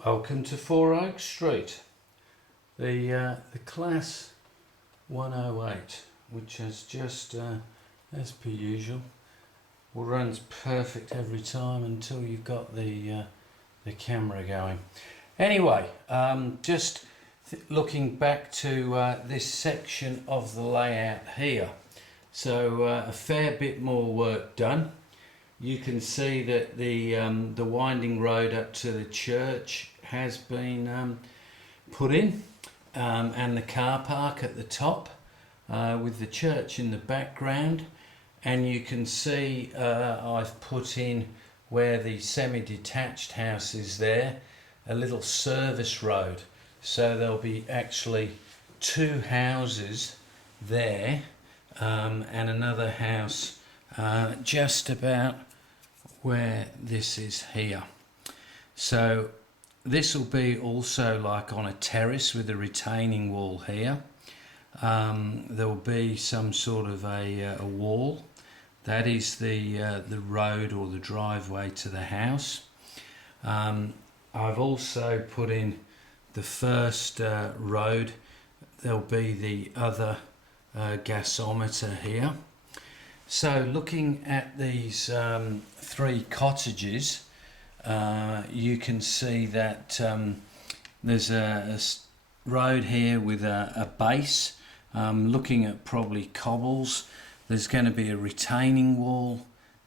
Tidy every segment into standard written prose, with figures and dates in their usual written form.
Welcome to 4 Oak Street, the class 108, which has just, as per usual, runs perfect every time until you've got the camera going. Anyway, just looking back to this section of the layout here. So a fair bit more work done. You can see that the winding road up to the church has been put in, and the car park at the top with the church in the background. And you can see I've put in, where the semi-detached house is there, a little service road. So there'll be actually two houses there, and another house just about where this is here. So this will be also like on a terrace with a retaining wall here. There will be some sort of a wall. That is the road or the driveway to the house. I've also put in the first road. There'll be the other gasometer here. So looking at these three cottages, you can see that there's a road here with a base. Looking at probably cobbles. There's going to be a retaining wall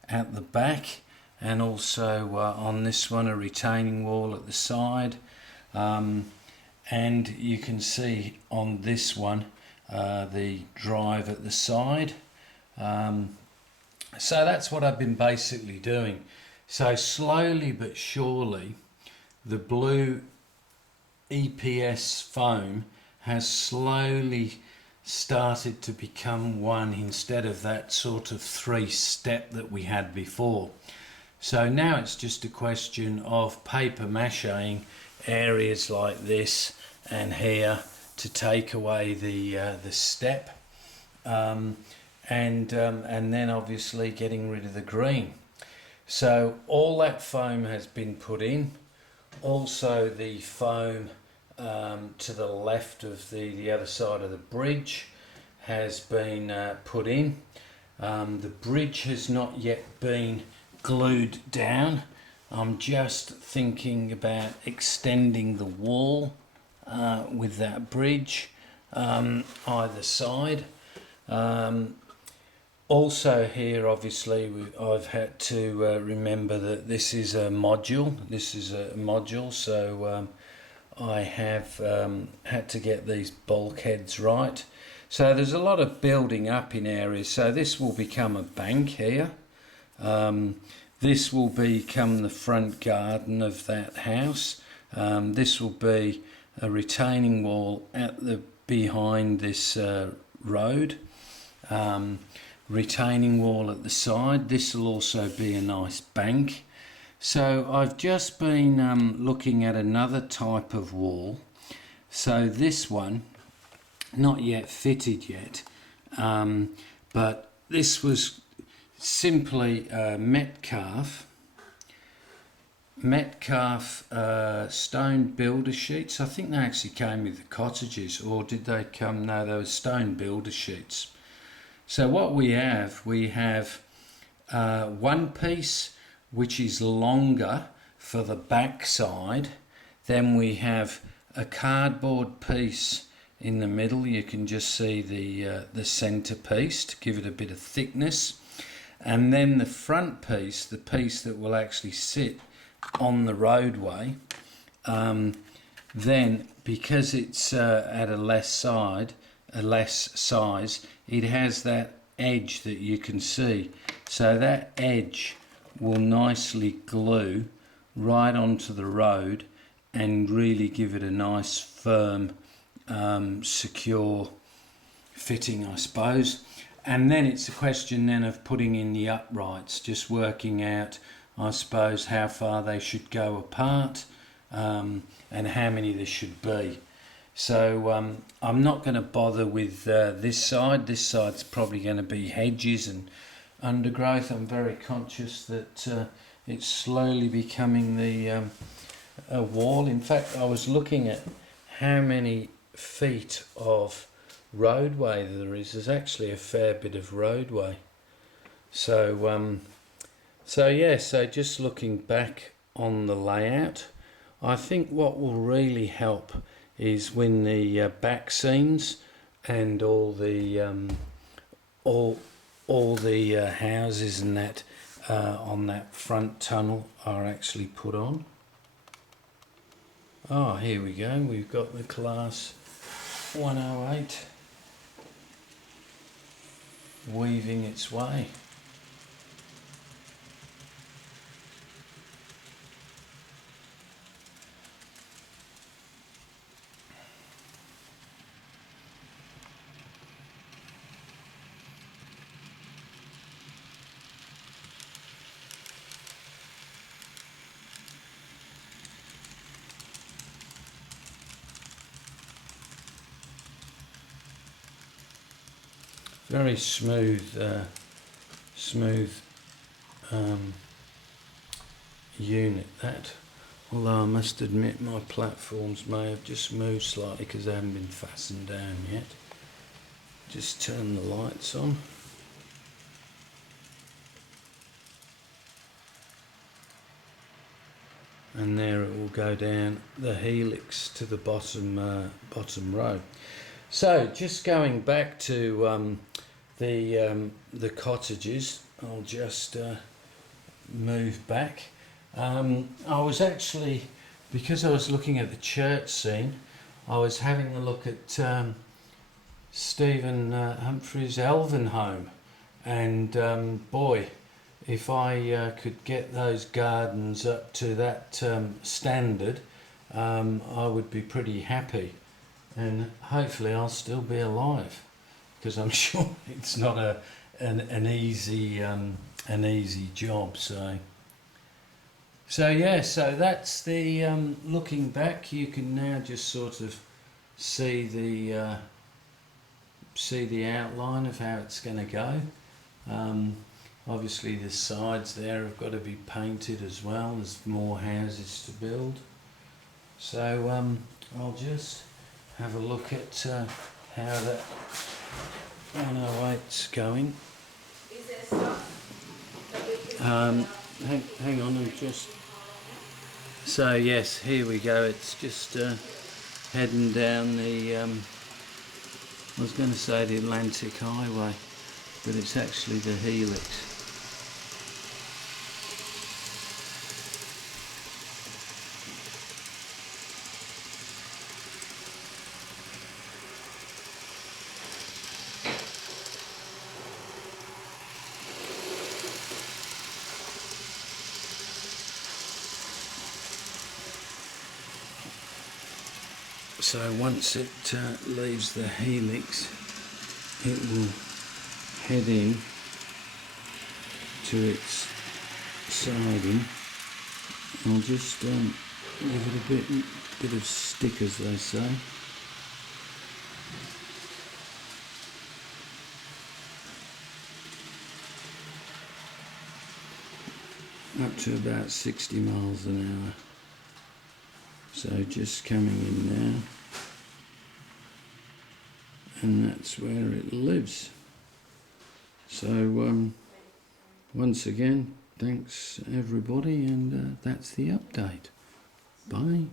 at the back, and also on this one a retaining wall at the side. And you can see on this one the drive at the side. So that's what I've been basically doing. So slowly but surely the blue EPS foam has slowly started to become one instead of that sort of three-step that we had before. So now it's just a question of paper macheing areas like this and here to take away the step. And then obviously getting rid of the green. So all that foam has been put in. Also the foam to the left of the other side of the bridge has been put in. The bridge has not yet been glued down. I'm just thinking about extending the wall with that bridge either side. Also here, obviously, I've had to remember that this is a module. So I have had to get these bulkheads right. So there's a lot of building up in areas. So this will become a bank here. This will become the front garden of that house. This will be a retaining wall at the behind this road. Retaining wall at the side. This will also be a nice bank. So I've just been looking at another type of wall. So this one, not yet fitted yet, but this was simply Metcalf stone builder sheets. I think they actually came with the cottages, or did they come? No, they were stone builder sheets. So what we have one piece which is longer for the back side. Then we have a cardboard piece in the middle. You can just see the centre piece to give it a bit of thickness. And then the front piece, the piece that will actually sit on the roadway, then because it's at a less size, it has that edge that you can see. So that edge will nicely glue right onto the road and really give it a nice firm, secure fitting, I suppose. And then it's a question then of putting in the uprights, just working out, I suppose, how far they should go apart, and how many there should be. So I'm not going to bother with this side. This side's probably going to be hedges and undergrowth. I'm very conscious that it's slowly becoming the a wall. In fact, I was looking at how many feet of roadway there is. There's actually a fair bit of roadway. So so just looking back on the layout, I think what will really help is when the back scenes and all the houses and that on that front tunnel are actually put on. Oh, here we go. We've got the class 108 weaving its way. Very smooth unit that. Although I must admit my platforms may have just moved slightly because they haven't been fastened down yet. Just turn the lights on. And there it will go down the helix to the bottom row. So just going back to the cottages, I'll just move back. I was actually, because I was looking at the church scene, I was having a look at Stephen Humphrey's Elven Home, and boy, if I could get those gardens up to that standard, I would be pretty happy, and hopefully I'll still be alive, because I'm sure it's not an easy job. So yeah, so that's the looking back. You can now just sort of see the outline of how it's going to go. Obviously the sides there have got to be painted as well. There's more houses to build. So I'll just have a look at how that 108's going. Is there stuff that we can Hang on, I'm just... So yes, here we go. It's just heading down the... I was going to say the Atlantic Highway, but it's actually the helix. So once it leaves the helix, it will head in to its siding. I'll just give it a bit of stick, as they say. Up to about 60 miles an hour. So just coming in now, and that's where it lives. So once again, thanks everybody, and that's the update. Bye.